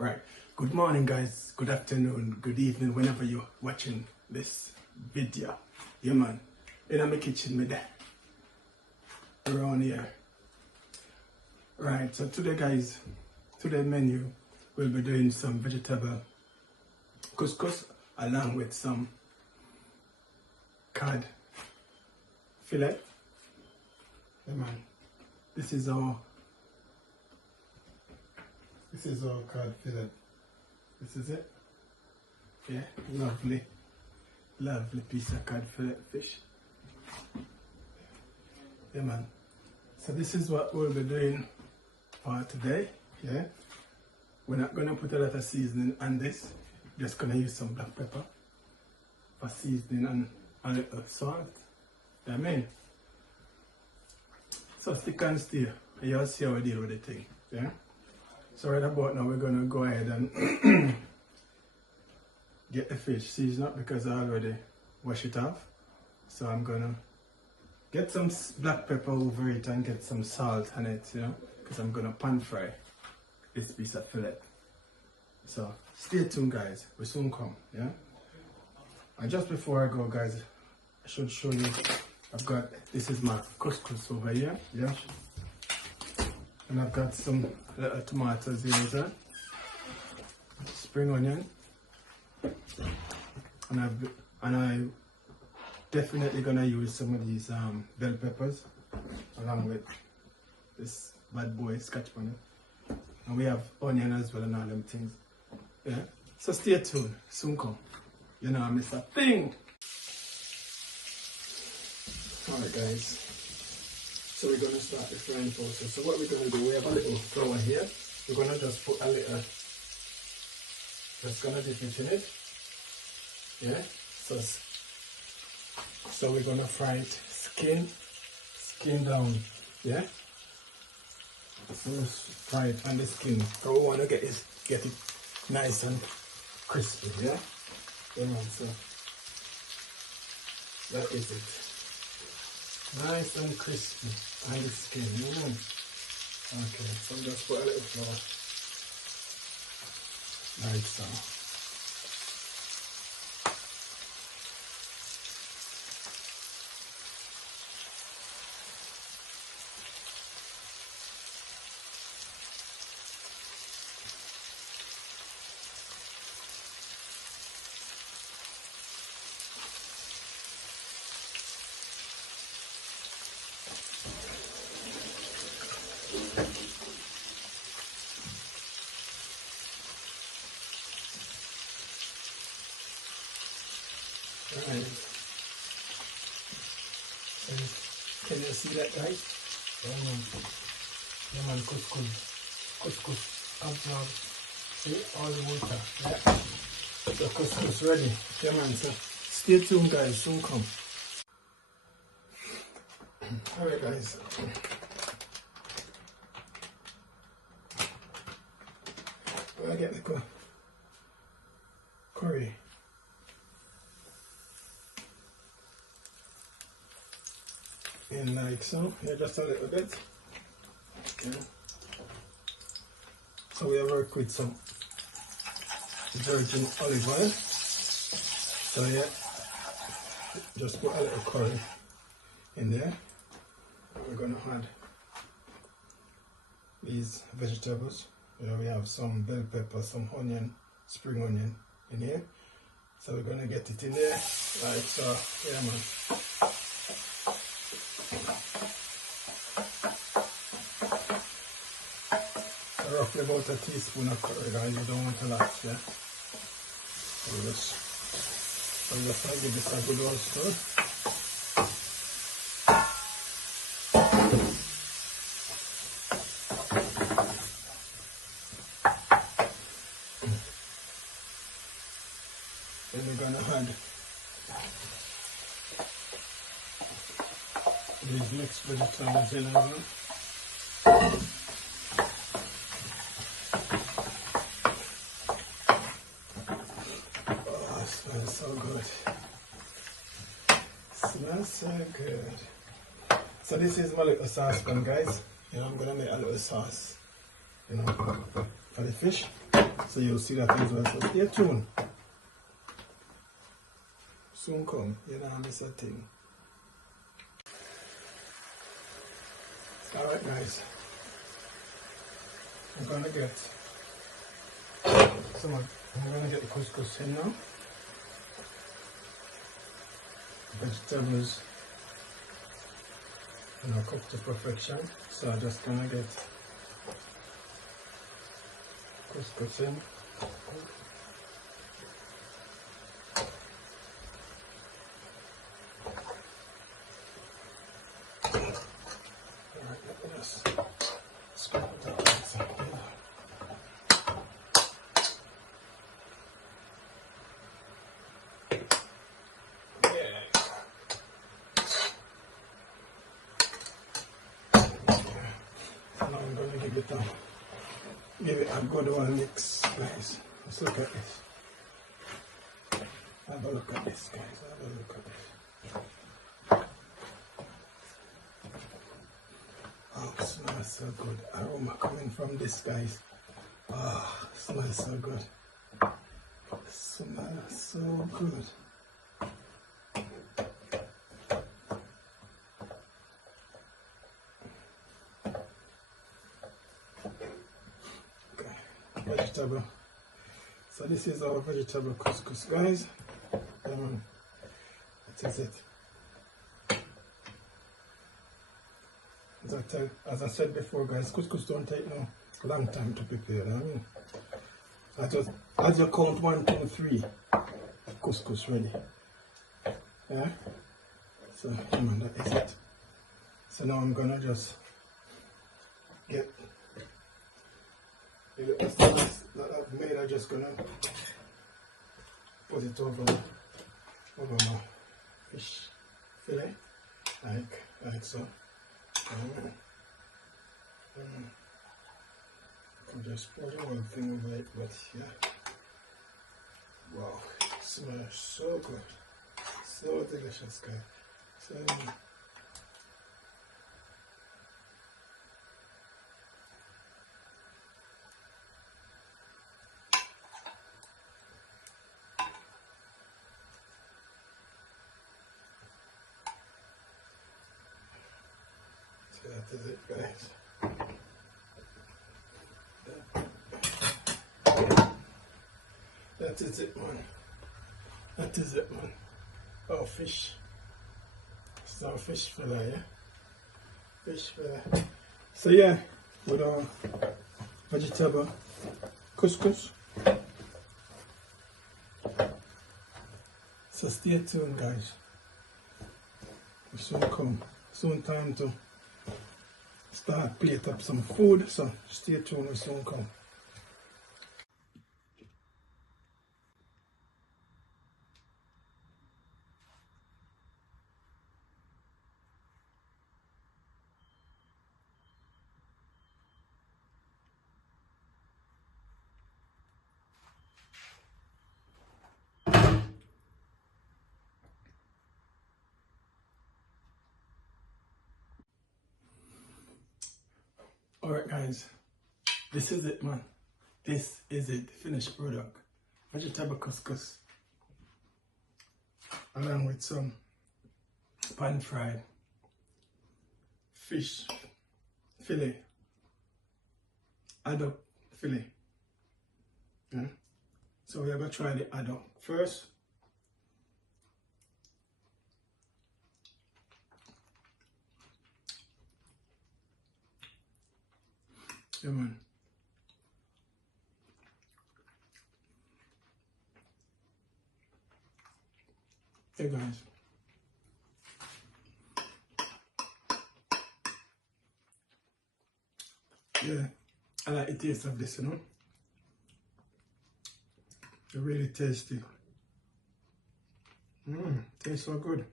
Right. Good morning, guys. Good afternoon. Good evening, whenever you're watching this video. Yeah, man. In my kitchen, me there. Around here. Right. So today, guys, today's menu, we'll be doing some vegetable couscous along with some cod fillet. Yeah, man. This is our cod fillet. This is it. Yeah, lovely piece of cod fillet fish. Yeah, man. So this is what we'll be doing for today. Yeah, we're not gonna put a lot of seasoning on this. Just gonna use some black pepper for seasoning and a little salt. Yeah, man. So stick and stay. You'll see how we deal with the thing. Yeah. So right about now we're gonna go ahead and get the fish seasoned because I already wash it off. So I'm gonna get some black pepper over it and get some salt on it, you know, because I'm gonna pan fry this piece of fillet. So stay tuned, guys. We soon come. Yeah. And just before I go, guys, I should show you. This is my couscous over here. Yeah. And I've got some little tomatoes here, spring onion, and I definitely gonna use some of these bell peppers along with this bad boy scotch bonnet, and we have onion as well and all them things. Yeah, so stay tuned. Soon come. You know I miss a thing. Alright, guys. So we're going to start the frying process. So what we're going to do, we have a little flour here. We're going to just put a little, just going to dip it in it. Yeah. So we're going to fry it skin down. Yeah. So we'll fry it on the skin. So we want to get it nice and crispy. Yeah. Yeah, man. So that is it. Nice and crispy on the skin. Okay, so just put a little flour. Like so. Right. Can you see that, guys? Yeah, man, couscous absorb. See all the water. Yeah. So couscous ready. Yeah, man. So stay tuned, guys. Soon come. Alright, guys. I get the curry. In like so, yeah, just a little bit. Okay. So we work with some virgin olive oil. So yeah, just put a little curry in there. We're gonna add these vegetables. Yeah, we have some bell pepper, some onion, spring onion in here. So we're gonna get it in there like so. Yeah, man. Roughly about a teaspoon of curry, guys. You don't want a lot, yeah. So just give this a good old stir. Then we're gonna add these mixed vegetables in as well. Smells so good. Smells so good. So this is my little saucepan, guys. You know, I'm gonna make a little sauce, you know, for the fish. So you'll see that as well. So stay tuned. Soon come, you don't miss a thing. Alright guys, I'm gonna get the couscous in now. Vegetables, cooked to perfection. So I'm just gonna get couscous in. Give it a good one mix, guys. Let's look at this. Have a look at this, guys. Have a look at this. Oh, it smells so good. Aroma coming from this, guys. Oh, it smells so good. It smells so good. Vegetable. So this is our vegetable couscous, guys. That is it. As I said before, guys, couscous don't take no long time to prepare. I mean, as you count 1, 2, 3, couscous ready. Yeah. So that is it. So now I'm gonna just get the vegetables that I've made. I'm just gonna put it over my fish fillet, like so. I'll just pour the whole thing over it, but yeah. Wow, it smells so good, so delicious, guys. So. That is it, guys. That is it, man. That is it, man. Oh, fish. It's our fish fillet, yeah? Fish fillet. So, yeah, with our vegetable couscous. So, stay tuned, guys. We soon come. Soon time to start plate up some food, so stay tuned, we soon come. Alright guys, this is it, man. This is it, finished product. Vegetable couscous along with some pan fried fish fillet, haddock fillet. Yeah? So we're gonna try the haddock first. Yeah, man. Hey guys. Yeah, I like the taste of this, you know. It's really tasty. Tastes so good.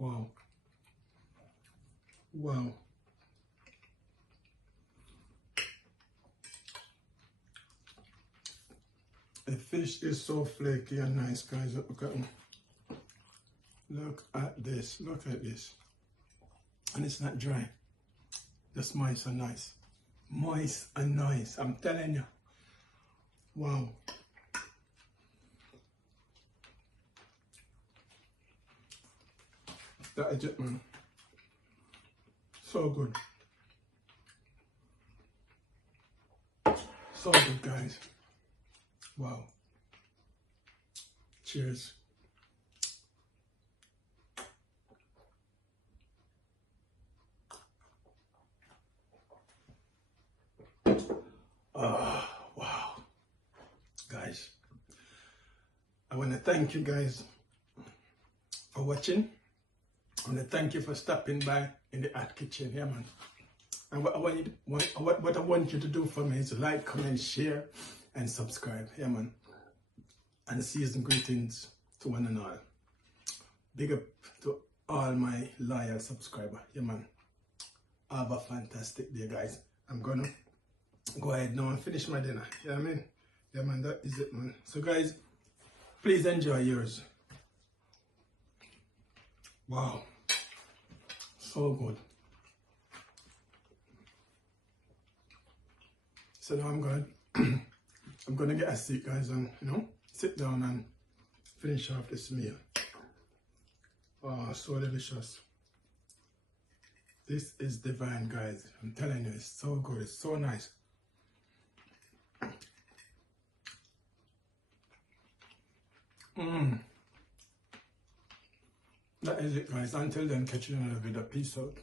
Wow. Wow. The fish is so flaky and nice, guys. Look at them. Look at this. Look at this. And it's not dry. Just moist and nice. moist and nice. I'm telling you. Wow. That is it, man. So good. So good, guys. Wow. Cheers. Oh, wow. Guys, I want to thank you guys for watching. I want to thank you for stopping by in the art kitchen, yeah, man. And what I want you to do for me is like, comment, share, and subscribe, yeah, man. And season greetings to one and all. Big up to all my loyal subscribers, yeah, man. Have a fantastic day, guys. I'm gonna go ahead now and finish my dinner, yeah, I mean. Yeah, man, that is it, man. So, guys, please enjoy yours. Wow. So good. So now I'm gonna get a seat, guys, and sit down and finish off this meal. Oh, so delicious. This is divine, guys. I'm telling you, it's so good. It's so nice. That is it, guys. Until then, catch you in another video. Peace out.